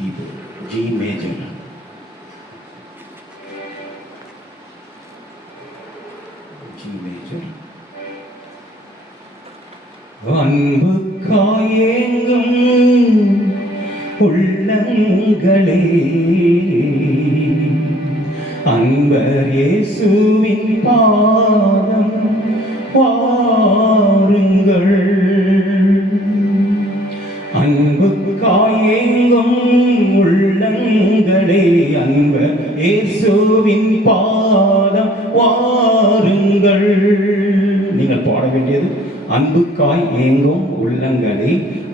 keyboard, G major. G major. அன்புக்காயேங்கும் உள்ளங்களே, அன்பர் இயேசுவின் பாதம் வாருங்கள். அன்புக்காயேங்கும் உள்ளங்களே, அன்பர் இயேசுவின் பாதம் வாருங்கள். நீங்கள் பாட வேண்டியது அன்புக்காய் ஏங்கும் உள்ளங்களே,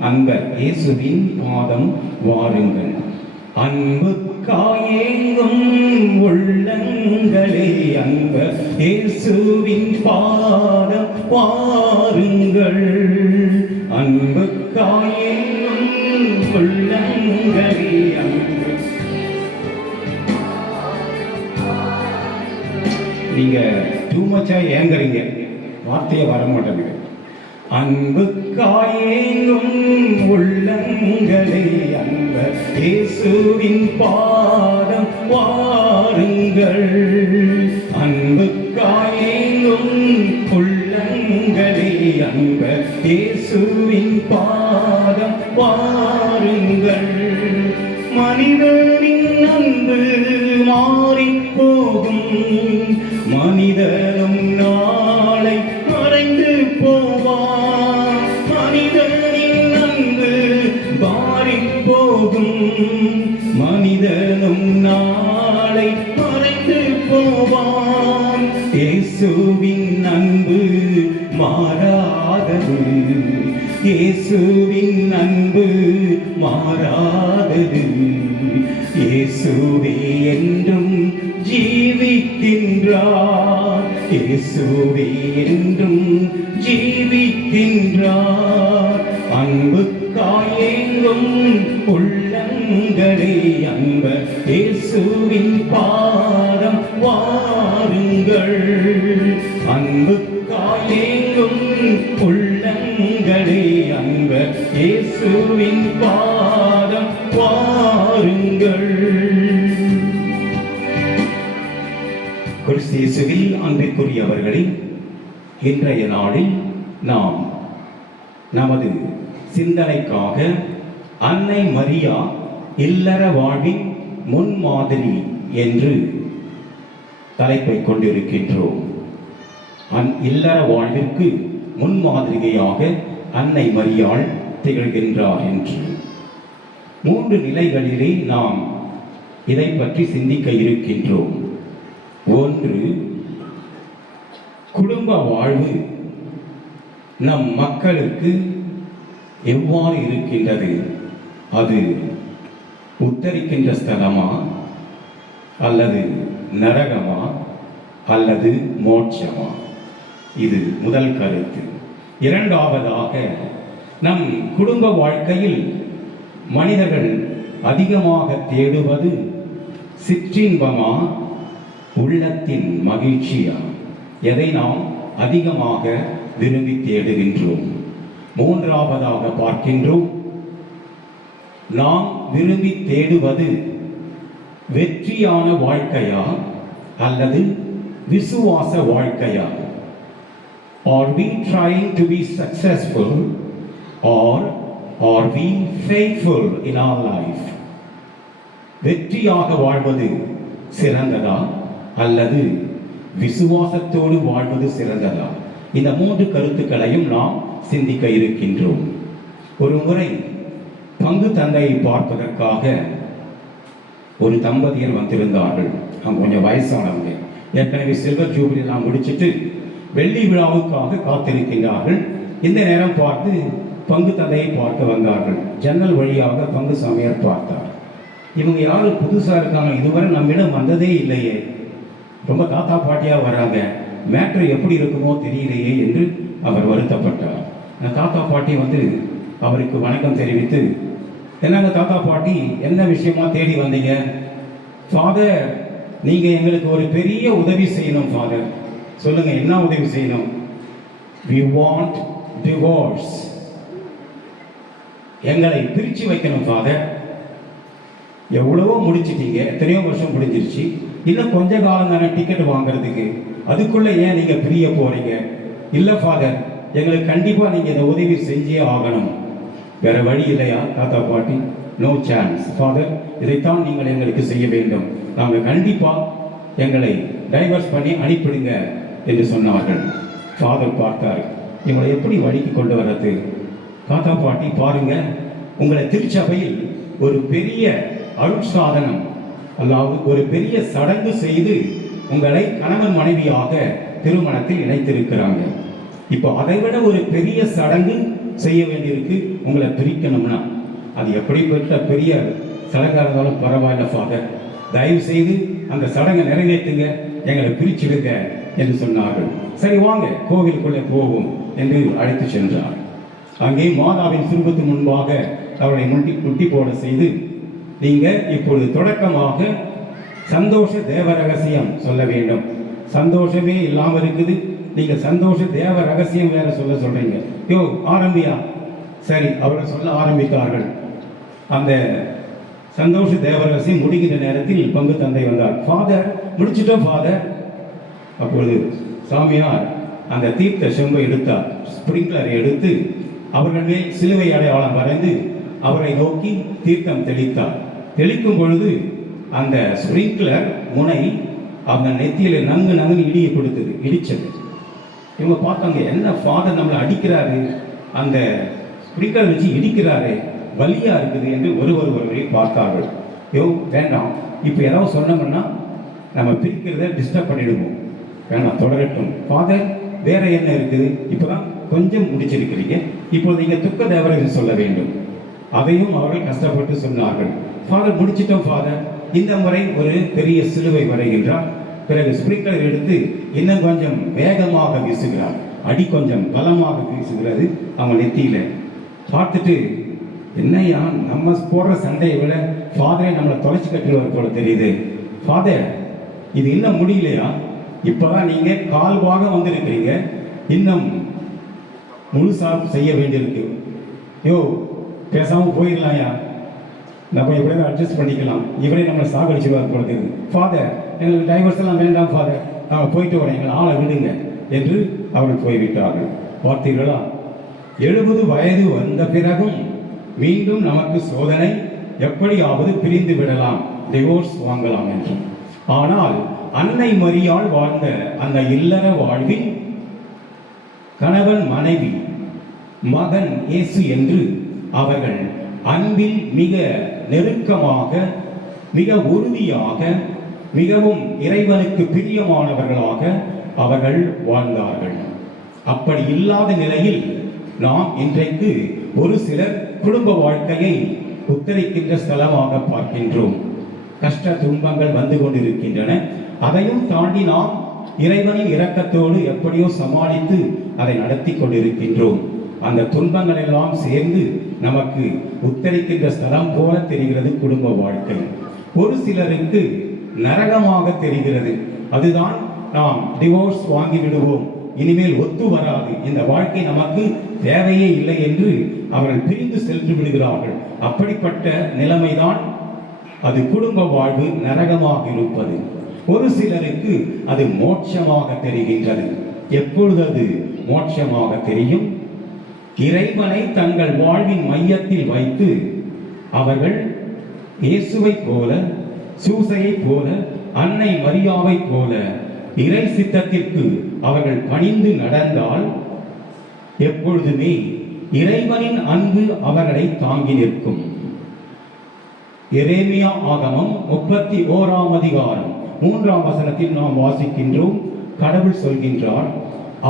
அன்பர் இயேசுவின் பாதம் வாருங்கள். அன்புக்காய் ஏங்கும் உள்ளங்களே, அன்பர் இயேசுவின் பாதம் வாருங்கள். அன்புக்காய் ஏங்கும் உள்ளங்களே, நீங்க டூ மச்சா ஏங்குறீங்க, வார்த்தையே வர மாட்டேங்குது. அன்புக்காயேங்கும் உள்ளங்களே, அன்பர் இயேசுவின் பாதம் வாருங்கள். அன்புக்காயேங்கும் உள்ளங்களே, அன்பர் இயேசுவின் பாதம் வாருங்கள். மனிதனின் அன்பு மாறி போகும், மனிதனும் நாளை மறைந்து போவான். மனிதனின் அன்பு மாறி போகும், மனிதனும் நாளை மறைந்து போவான். இயேசுவின் அன்பு மாறாதது, இயேசுவின் அன்பு மாறாதது. இயேசுவே என்றும் ஜீவிக்கின்றார், இயேசுவே என்றும் ஜீவிக்கின்றார். அன்புக்காயேங்கும் உள்ளங்களே, அன்பர் இயேசுவின் பாதம் வாருங்கள். அன்புக்காயேங்கும் உள்ளங்களே, அன்பர் இயேசுவின் பாதம் வாருங்கள். கிறிஸ்து இயேசுவில் அன்பிற்குரியவர்களே, இன்றைய நாளில் நாம் நமது சிந்தனைக்காக அன்னை மரியா இல்லற வாழ்வின் முன்மாதிரி என்று தலைப்பை கொண்டிருக்கின்றோம். இல்லற வாழ்விற்கு முன்மாதிரியாக அன்னை மரியாள் திகழ்கின்றார் என்று 3 நிலைகளிலே நாம் இதை பற்றி சிந்திக்க இருக்கின்றோம். 1, குடும்ப வாழ்வு நம் மக்களுக்கு எவ்வாறு இருக்கின்றது? அது உத்தரிக்கின்ற ஸ்தலமா, அல்லது நரகமா, அல்லது மோட்சமா? இது முதல் கருத்து. இரண்டாவதாக, நம் குடும்ப வாழ்க்கையில் மனிதர்கள் அதிகமாக தேடுவது சிற்றின்பமா, உள்ளத்தின் மகிழ்ச்சியா? எதை நாம் அதிகமாக விரும்பி தேடுகின்றோம்? மூன்றாவதாக பார்க்கின்றோம், நாம் விரும்பி தேடுவது வெற்றியான வாழ்க்கையா, அல்லது விசுவாச வாழ்க்கையா? Are we trying to be successful, or are we faithful in our life? வெற்றியாக வாழ்வது சிறந்ததா, அல்லது விசுவாசத்தோடு வாழ்வது சிறந்ததா? இந்த 3 கருத்துக்களையும் நாம் சிந்திக்க இருக்கின்றோம். ஒரு முறை பங்கு தந்தையை பார்ப்பதற்காக ஒரு தம்பதியர் வந்திருந்தார்கள். அவங்க கொஞ்சம் வயசானவங்க, ஏற்கனவே சில்வர் ஜூபிலி எல்லாம் முடிச்சுட்டு வெள்ளி விழாவுக்காக காத்திருக்கின்றார்கள். இந்த நேரம் பார்த்து பங்கு தந்தையை பார்க்க வந்தார்கள். ஜன்னல் வழியாக பங்கு சாமியார் பார்த்தார். இவங்க யாரும் புதுசாக இருக்காங்க, இதுவரை நம்மிடம் வந்ததே இல்லையே, ரொம்ப தாத்தா பாட்டியாக வராங்க, மேட்ரு எப்படி இருக்குமோ தெரியலையே என்று அவர் வருத்தப்பட்டார். தாத்தா பாட்டி வந்து அவருக்கு வணக்கம் தெரிவித்து, என்னங்க தாத்தா பாட்டி, என்ன விஷயமா தேடி வந்தீங்க? ஃபாதர், நீங்கள் எங்களுக்கு ஒரு பெரிய உதவி செய்யணும் ஃபாதர். சொல்லுங்க, என்ன உதவி செய்யணும்? we want divorce. எங்களை பிரிச்சு வைக்கணும் ஃபாதர். எவ்வளவோ முடிச்சிட்டீங்க, எத்தனையோ வருஷம் முடிஞ்சிருச்சு, இன்னும் கொஞ்ச காலம் தானே டிக்கெட் வாங்குறதுக்கு, அதுக்குள்ள ஏன் நீங்க பிரிய போறீங்க? இல்ல ஃபாதர், எங்களுக்கு கண்டிப்பா நீங்க இந்த உதவி செஞ்சே ஆகணும், வேற வழி இல்லையா தாத்தா பாட்டி? நோ சான்ஸ் ஃபாதர், இதைத்தான் நீங்கள் எங்களுக்கு செய்ய வேண்டும், நாங்கள் கண்டிப்பா எங்களை டைவர்ஸ் பண்ணி அனுப்பிடுங்க என்று சொன்னார்கள். ஃபாதர் பார்த்தார், இவங்களை எப்படி வழிக்கு கொண்டு வர்றது? தாத்தா பாட்டி பாருங்க, உங்களை திருச்சபையில் ஒரு பெரிய அருட்சாதனம், அதாவது ஒரு பெரிய சடங்கு செய்து உங்களை கணவன் மனைவியாக திருமணத்தில் இணைத்திருக்கிறாங்க. இப்போ அதை விட ஒரு பெரிய சடங்கு செய்ய வேண்டியிருக்கு. உங்களை பிரிக்கணும்னா அது எப்படிப்பட்ட பெரிய சடங்காக இருந்தாலும் பரவாயில்ல ஃபாதர், தயவு செய்து அந்த சடங்கை நிறைவேற்றுங்க, எங்களை பிரிச்சுடுங்க என்று சொன்னார்கள். சரி வாங்க கோவிலுக்குள்ளே போவோம் என்று அழைத்து சென்றார். அங்கே மாதாவின் சுருபத்து முன்பாக அவளை முட்டி போட செய்து, நீங்க இப்பொழுது தொடக்கமாக சந்தோஷ தேவ ரகசியம் சொல்ல வேண்டும். சந்தோஷமே இல்லாமல் இருக்குது, நீங்க சந்தோஷ தேவ ரகசியம் வேற சொல்றீங்க. யோ ஆரம்பியா? சரி, அவர்கள் சொல்ல ஆரம்பித்தார்கள். அந்த சந்தோஷ தேவ ரகசியம் முடிகின்ற நேரத்தில் பங்கு தந்தை வந்தார். ஃபாதர் முடிச்சிட்டோம் ஃபாதர். அப்பொழுது சாமியார் அந்த தீர்த்த செம்பை எடுத்தார், ஸ்பிரிங்க்லரை எடுத்து அவர்கள் மேல் சிலுவை அடையாளம் வரைந்து அவரை நோக்கி தீர்த்தம் தெளித்தார். தெளிக்கும் பொழுது அந்த ஸ்பிரிங்க்லர் முனை அவங்க நெத்தியில நங்கு இடியை கொடுத்தது, இடிச்சது. இவங்க பார்த்தாங்க, என்ன ஃபாதர் நம்மளை அடிக்கிறாரு, அந்த ஸ்பிரிங்க்லர் வச்சு இடிக்கிறாரு, வலியா இருக்குது என்று ஒருவரை பார்த்தார்கள். யோ வேண்டாம், இப்போ ஏதாவது சொன்னோம்னா நம்ம பிரிக்கிறத டிஸ்டர்ப் பண்ணிடுவோம், வேணாம் தொடரட்டும். ஃபாதர் வேற என்ன இருக்குது, இப்போதான் கொஞ்சம் முடிச்சிருக்கிறீங்க, இப்போது நீங்கள் துக்க தேவரை சொல்ல வேண்டும். அதையும் அவர்கள் கஷ்டப்பட்டு சொன்னார்கள். ஃபாதர் முடிச்சிட்டோம் ஃபாதர். இந்த முறை ஒரு பெரிய சிலுவை வரைகின்றார். பிறகு ஸ்பிரிங்க்லர் எடுத்து இன்னும் கொஞ்சம் வேகமாக வீசுகிறார், அடி கொஞ்சம் பலமாக வீசுகிறது அவங்க நெத்தியில. பார்த்துட்டு, என்னையா நம்ம போடுற சண்டையை விட ஃபாதரே நம்மளை தொலைச்சி கட்டுவார் போல தெரியுது. ஃபாதர் இது இன்னும் முடியலையா? இப்போதான் நீங்க கால்வாக வந்திருக்கிறீங்க, இன்னும் முழுசாக செய்ய வேண்டியிருக்கு. யோ பேசாம போயிடலாம்யா, நம்ம எப்படியாவது அட்ஜஸ்ட் பண்ணிக்கலாம், இவரே நம்மளை சாகடிச்சுவார் போல தெரியுது. ஃபாதர் எங்களுக்கு டைவர்ஸ் எல்லாம் வேண்டாம் ஃபாதர், நாங்கள் போயிட்டு வரோம், எங்களை ஆளை விடுங்க என்று அவர்கள் போய்விட்டார்கள். பார்த்தீர்களா, 70 வயது வந்த பிறகும் மீண்டும் நமக்கு சோதனை, எப்படியாவது பிரிந்து விடலாம், டிவோர்ஸ் வாங்கலாம் என்று. ஆனால் அன்னை மரியாள் வாழ்ந்த அந்த இல்லற வாழ்வில் கணவன் மனைவி மகன் இயேசு என்று அவர்கள் அன்பில் மிக நெருக்கமாக, மிக உறுதியாக, மிகவும் இறைவனுக்கு பிரியமானவர்களாக அவர்கள் வாழ்ந்தார்கள். அப்படி இல்லாத நிலையில் நாம் இன்றைக்கு ஒரு சிலர் குடும்ப வாழ்க்கையை உத்தரிக்கின்ற ஸ்தலமாக பார்க்கின்றோம். கஷ்ட துன்பங்கள் வந்து கொண்டிருக்கின்றன, அதையும் தாண்டி நாம் இறைவனின் இரக்கத்தோடு எப்படியோ சமாளித்து அதை நடத்தி கொண்டிருக்கின்றோம். அந்த துன்பங்கள் எல்லாம் சேர்ந்து நமக்கு உத்தரிக்கின்ற ஸ்தலம் போல தெரிகிறது குடும்ப வாழ்க்கை. ஒரு சிலருக்கு நரகமாக தெரிகிறது. அதுதான் நாம் டிவோர்ஸ் வாங்கி விடுவோம், இனிமேல் ஒத்து வராது, இந்த வாழ்க்கை நமக்கு தேவையே இல்லை என்று அவர்கள் பிரிந்து சென்று விடுகிறார்கள். அப்படிப்பட்ட நிலைமைதான் அது குடும்ப வாழ்வு நரகமாக இருப்பது. ஒரு சிலருக்கு அது மோட்சமாக தெரிகின்றது. எப்பொழுது அது மோட்சமாக தெரியும்? இறைவனை தங்கள் வாழ்வின் மையத்தில் வைத்து அவர்கள் இயேசுவை போல, சூசையை போல, அன்னை மரியாவை போல இறை சித்தத்திற்கு அவர்கள் பணிந்து நடந்தால் எப்பொழுதுமே இறைவனின் அன்பு அவர்களை தாங்கி நிற்கும். எரேமியா ஆகமம் 31ஆம் அதிகாரம் 3ஆம் வசனத்தில் நாம் வாசிக்கின்றோம். கடவுள் சொல்கின்றார்,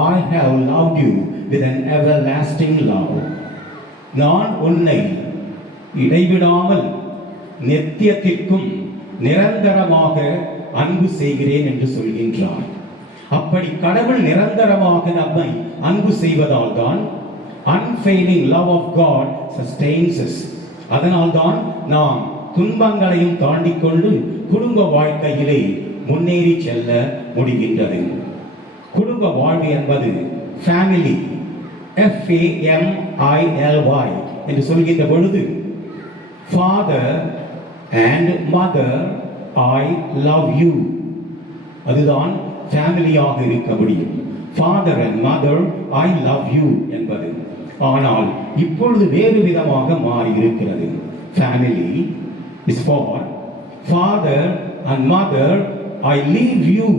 I have loved you with an everlasting love. நான் உன்னை இடைவிடாமல் நித்தியத்திற்கும் நிரந்தரமாக அன்பு செய்கிறேன் என்று சொல்கின்றார். அப்படி கடவுள் நிரந்தரமாக நம்மை அன்பு செய்வதால் தான் unfailing love of God sustains us. அதனால்தான் நாம் துன்பங்களையும் தாண்டிக் கொண்டு குடும்ப வாழ்க்கையிலே முன்னேறி செல்ல முடிகின்றது. குடும்ப வாழ்வு என்பது ஃபேமிலி, FAMILY என்று சொல்கின்ற பொழுது father, and mother I love you. அதுதான் ஃபேமிலியாக இருக்க முடியும். Father and mother I love you என்பது. ஆனால் இப்பொழுது வேறு விதமாக மாறி இருக்கிறது. Family is for father and mother I leave you.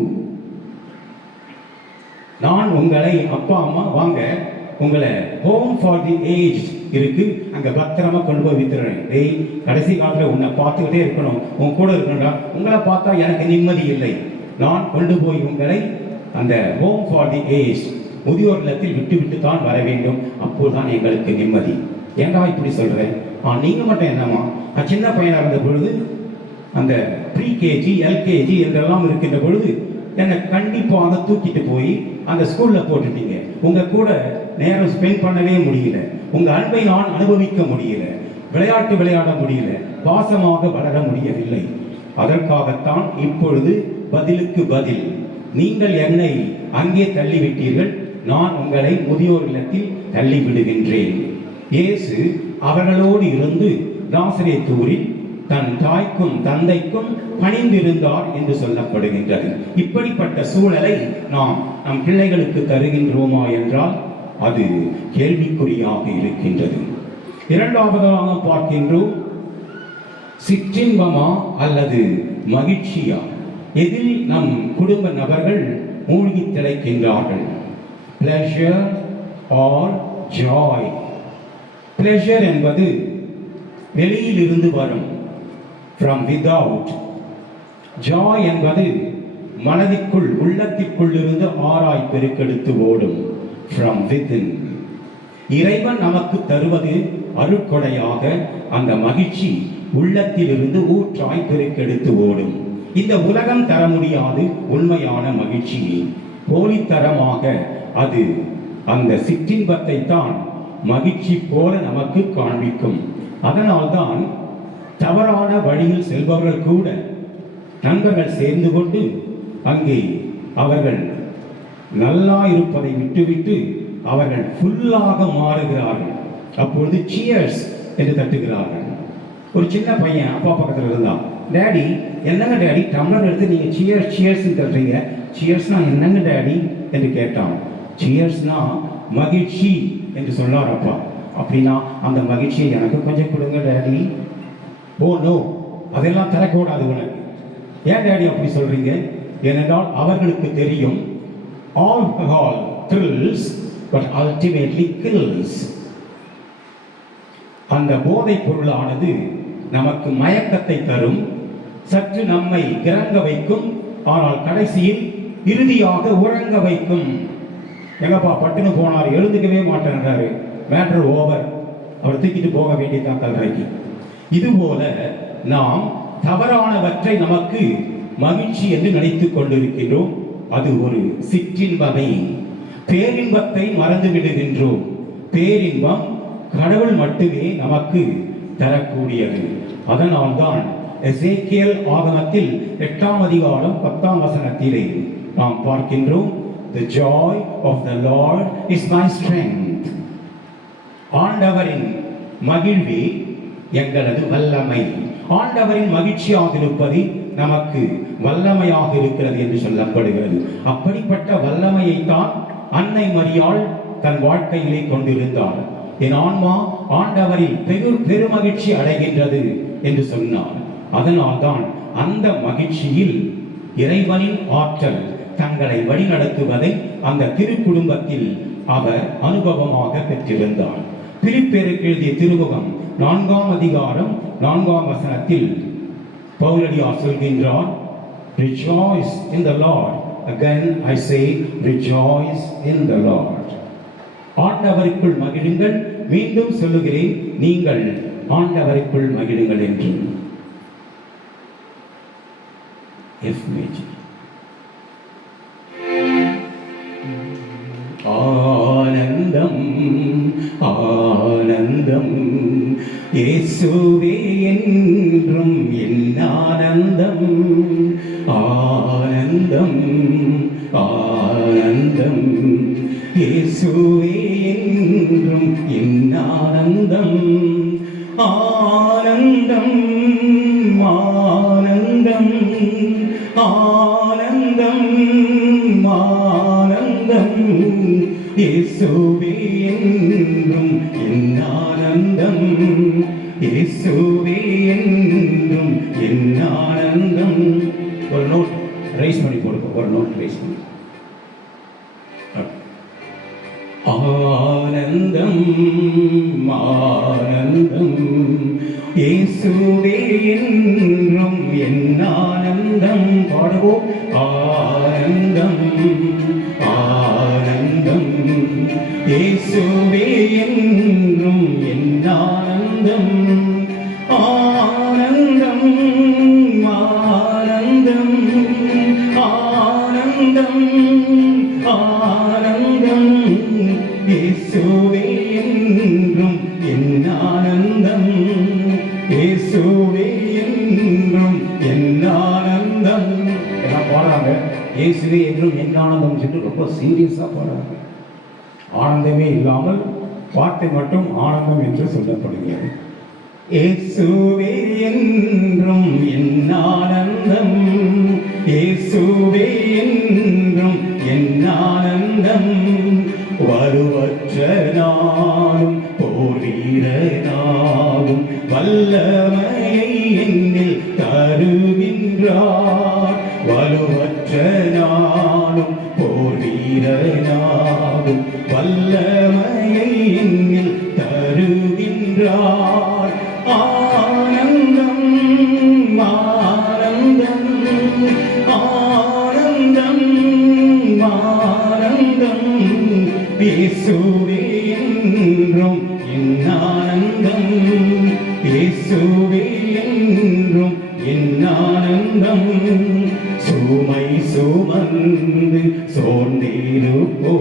நான் உங்களை அப்பா அம்மா வாங்க உங்களை ஹோம் ஃபார் தி ஏஜ் இருக்கு, அங்க பத்திரமா கொண்டு போய் வித்துறேன். டேய், கடைசி காலத்துல உன்னை பார்த்துக்கிட்டே இருக்கணும், உன் கூட இருக்கணும்டா. உங்களை பார்த்தா எனக்கு நிம்மதி இல்லை, நான் கொண்டு போய் உங்களை அந்த ஹோம் ஃபார் தி ஏஜ் முதியோர் இல்லத்தில் விட்டு தான் வர வேண்டும், அப்போதுதான் எங்களுக்கு நிம்மதி. ஏண்டா இப்படி சொல்றேன்? நீங்க மட்டும் என்னம்மா, சின்ன பையனா இருந்த பொழுது அந்த ப்ரீகேஜி எல்கேஜி என்றெல்லாம் இருக்கின்ற பொழுது என்னை கண்டிப்பாக தூக்கிட்டு போய் அந்த ஸ்கூல்ல போட்டுட்டீங்க. உங்க கூட நேரம் ஸ்பெண்ட் பண்ணவே முடியல, உங்க அன்பை நான் அனுபவிக்க முடியல, விளையாட்டு விளையாட முடியல, பாசமாக வளர முடியவில்லை. அதற்காகத்தான் இப்பொழுது பதிலுக்கு பதில் நீங்கள் என்னை அங்கே தள்ளிவிட்டீர்கள், நான் உங்களை முதியோர் இல்லத்தில் தள்ளி விடுகின்றேன். இயேசு அவர்களோடு இருந்து நாசரேத்தூரில் தன் தாய்க்கும் தந்தைக்கும் பணிந்திருந்தார் என்று சொல்லப்படுகின்றது. இப்படிப்பட்ட சூழலை நாம் நம் பிள்ளைகளுக்கு தருகின்றோமா என்றால் அது கேள்விக்குறியாக இருக்கின்றது. இரண்டாவதாக பார்க்கின்றோம், சிற்றின்பமா அல்லது மகிழ்ச்சியா, எதில் நம் குடும்ப நபர்கள் மூழ்கி திளைக்கின்றார்கள்? pleasure or joy. pleasure என்பது வெளியில் இருந்து வரும், from without. joy என்பது மனதிற்குள் உள்ளத்திற்குள் இருந்து ஆராய் பெருக்கெடுத்து ஓடும், from within. இறைவன் நமக்கு தருவது அருட்கொடையாக அந்த மகிழ்ச்சி உள்ளத்திலிருந்து ஊற்றாய் பெருக்கெடுத்து ஓடும். இந்த உலகம் தர முடியாது உண்மையான மகிழ்ச்சியை, போலித்தரமாக அது அந்த சிற்றின்பத்தை தான் மகிழ்ச்சி போல நமக்கு காண்பிக்கும். அதனால்தான் தவறான வழியில் செல்பவர்கள் கூட நண்பர்கள் சேர்ந்து கொண்டு அங்கே அவர்கள் நல்லா இருப்பதை விட்டுவிட்டு அவர்கள் ஃபுல்லாக மாறுகிறார்கள். அப்பொழுது சியர்ஸ் என்று தட்டுகிறார்கள். ஒரு சின்ன பையன் அப்பா பக்கத்தில் இருந்தான். டேடி, என்னங்க டேடி டம்ளர் எடுத்து நீங்க சியர்ஸ் சியர்ஸ் தட்டுறீங்க, சியர்ஸ்னா என்னங்க டேடி என்று கேட்டான். சியர்ஸ்னா மகிழ்ச்சி என்று சொன்னார் அப்பா. அப்படின்னா அந்த மகிழ்ச்சியை எனக்கு கொஞ்சம் கொடுங்க டேடி. ஓ நோ, அதெல்லாம் தரக்கூடாது உனக்கு. ஏன் டேடி அப்படி சொல்றீங்க? ஏனென்றால் அவர்களுக்கு தெரியும், alcohol thrills but ultimately kills. அந்த போதைப் பொருளானது நமக்கு மயக்கத்தை தரும், சற்று நம்மை கிறங்க வைக்கும், ஆனால் கடைசியில் இறுதியாக உறங்க வைக்கும். எங்கப்பா பட்டுன்னு போனார், எழுந்துக்கவே மாட்டேன்றாரு, மேட்டர் ஓவர், அவர் தூக்கிட்டு போக வேண்டியதான் கல்றைக்கு. இதுபோல நாம் தவறானவற்றை நமக்கு மகிழ்ச்சி என்று நினைத்துக் கொண்டிருக்கின்றோம். அது ஒரு சிற்றின்பமை. பேரின்பத்தை மறந்து விடுகின்றோம். பேரின்பம் கடவுள் மட்டுமே நமக்கு தரக்கூடியது. அதனால்தான் எசேக்கியேல் ஆகமத்தில் 8ஆம் அதிகாரம் 10ஆம் வசனத்திலே நாம் பார்க்கின்றோம், the joy of the Lord is my strength. ஆண்டவரின் மகிழ்வே எங்களது வல்லமை. ஆண்டவரின் மகிழ்ச்சியாக இருப்பது நமக்கு வல்லமையாக இருக்கிறது என்று சொல்லப்படுகிறது. அப்படிப்பட்ட வல்லமையை தான் அன்னை மரியாள் தன் வாழ்க்கையிலே கொண்டிருந்தார். என் ஆன்மா ஆண்டவரில் பெருமகிழ்ச்சி அடைகின்றது என்று சொன்னார். அதனால்தான் அந்த மகிழ்ச்சியில் இறைவனின் ஆற்றல் தங்களை வழிநடத்துவதை அந்த திருக்குடும்பத்தில் அவர் அனுபவமாக பெற்றிருந்தார். பிலிப்பியருக்கு எழுதிய திருமுகம் 4ஆம் அதிகாரம் 4ஆம் வசனத்தில் பவுலடியார் சொல்கின்றார், rejoice in the Lord. Again I say, rejoice in the Lord. ஆண்டவருக்குள் மகிழுங்கள். மீண்டும் சொல்லுகிறேன், நீங்கள் ஆண்டவருக்குள் மகிழுங்கள் என்று. F major. ஆனந்தம் ஆனந்தம் இயேசுவே என்றும் என் ஆனந்தம். ஆனந்தம் ஆனந்தம் இயேசுவே என்றும் என் ஆனந்தம். ஆனந்தம் ஆனந்தம் ஆனந்தம் இயேசுவே என்றும் என் ஆனந்தம் இயேசுவே என்றும் என் ஆனந்தம். ஒரு நோட் ரைஸ் பண்ணி போடுங்க, ஒரு நோட் ரைஸ் பண்ணி. ஆனந்தம் ஆனந்தம் இயேசுவே என்றும் என் ஆனந்தம். பாடுவோம். ஆனந்தம் ஆனந்தம் இயேசுவே என்றும் என் ஆனந்தம். ஆனந்தம் ஆனந்தம் ஆனந்தம் ஆனந்தம் இயேசுவே என்றும் என் ஆனந்தம் இயேசுவே என்றும் என் ஆனந்தம். எல்லாம் பாடுறாங்க. இயேசுவே என்றும் என் ஆனந்தம் சொல்லிட்டு ரொம்ப சீரியஸா பாடுறாங்க. ஆனந்தமே இல்லாமல் பாட்டை மட்டும் ஆனந்தம் என்று சொல்லப்படுகிறது. இயேசுவே என்றும் என் ஆனந்தம் இயேசுவே என்றும் என் ஆனந்தம். வருவற்ற நாளும் போர் வீரனாகும் வல்லமையை என்னில் தருகின்றார். வலுவற்ற நாளும் போர் வீரனாகும் வல்லமையை என்னில் தருகின்றார். ஆனந்தம் ஆனந்தம் ஆனந்தம் ஆனந்தம் இயேசுவே என்றும் என் ஆனந்தம் இயேசுவே என்றும் என் ஆனந்தம். சுமை சுமந்து சோர்ந்திருப்போர்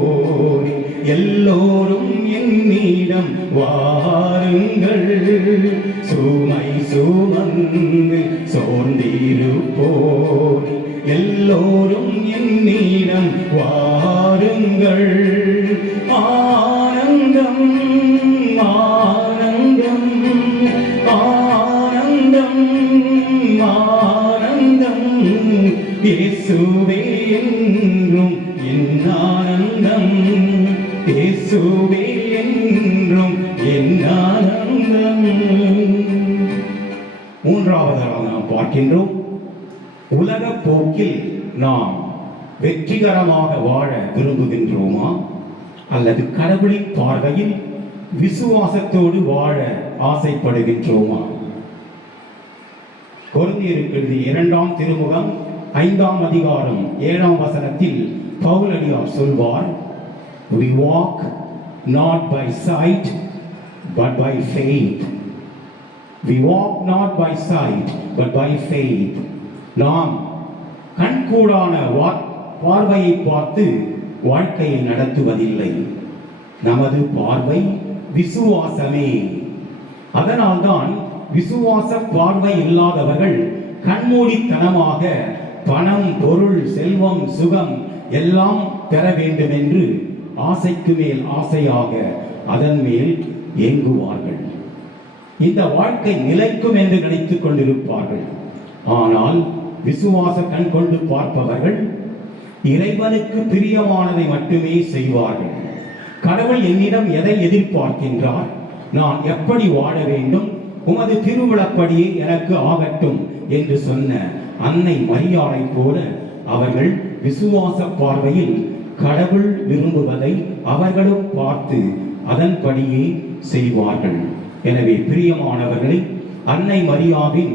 எல்லோரும் என்னிடம் வாருங்கள். சுமை சுமந்து சோர்ந்திருப்போர் எல்லோரும் என்னிடம் வாருங்கள். ஆனந்தம் ஆனந்தம் ஆனந்தம் ஆனந்தம் இயேசுவே என்றும் என் ஆனந்தம் இயேசுவே என்றும் என் ஆனந்தம். மூன்றாவதாக நாம் பார்க்கின்றோம், உலக போக்கில் நாம் வெற்றிகரமாக வாழ விரும்புகின்றோமா அல்லது கடவுளின் பார்வையில் விசுவாசத்தோடு வாழ ஆசைப்படுகின்றோமா? கொரிந்தியருக்கு எழுதிய 2ஆம் திருமுகம் 5ஆம் அதிகாரம் 7ஆம் வசனத்தில் பவுலடியார் சொல்வார், we walk not by sight but by faith. We walk not by sight but by faith. நாம் கண்கூடான பார்வையை பார்த்து வாழ்க்கையை நடத்துவதில்லை. நமது பார்வை விசுவாசமே. அதனால்தான் விசுவாச பார்வை இல்லாதவர்கள் கண்மூடித்தனமாக பணம், பொருள், செல்வம், சுகம் எல்லாம் பெற வேண்டும் என்று ஆசைக்கு மேல் ஆசையாக அதன் மேல் ஏங்குவார்கள். இந்த வாழ்க்கை நிலைக்கும் என்று நினைத்துக் கொண்டிருப்பார்கள். ஆனால் விசுவாச கண் கொண்டு பார்ப்பவர்கள் இறைவனுக்கு பிரியமானதை மட்டுமே செய்வார்கள். கடவுள் என்னிடம் எதை எதிர்பார்க்கின்றார், நான் எப்படி வாழ வேண்டும், உமது திருவிழப்படியே எனக்கு ஆகட்டும் என்று சொன்ன அன்னை மரியாளை போல அவர்கள் விசுவாச பார்வையில் கடவுள் விரும்புவதை அவர்களும் பார்த்து அதன்படியே செய்வார்கள். எனவே பிரியமானவர்களை, அன்னை மரியாவின்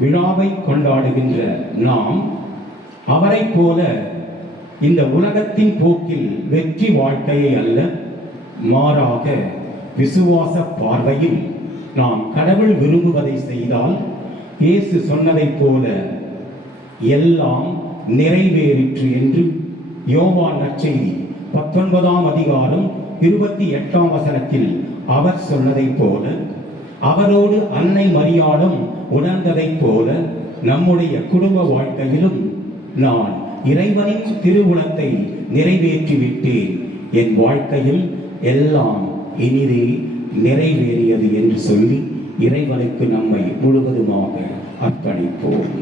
விழாவை கொண்டாடுகின்ற நாம் அவரை போல இந்த உலகத்தின் போக்கில் வெற்றி வாழ்க்கையை அல்ல, மாறாக விசுவாச பார்வையில் நாம் கடவுள் விரும்புவதை செய்தால் இயேசு சொன்னதைப் போல எல்லாம் நிறைவேறிற்று என்று யோவான் நற்செய்தி 19ஆம் அதிகாரம் 28ஆம் வசனத்தில் அவர் சொன்னதைப் போல, அவரோடு அன்னை மரியாளும் உணர்ந்ததைப் போல நம்முடைய குடும்ப வாழ்க்கையிலும் நான் இறைவனின் திருவுளத்தை நிறைவேற்றிவிட்டேன், என் வாழ்க்கையில் எல்லாம் இனிதே நிறைவேறியது என்று சொல்லி இறைவனுக்கு நம்மை முழுவதுமாக அர்ப்பணிப்போம்.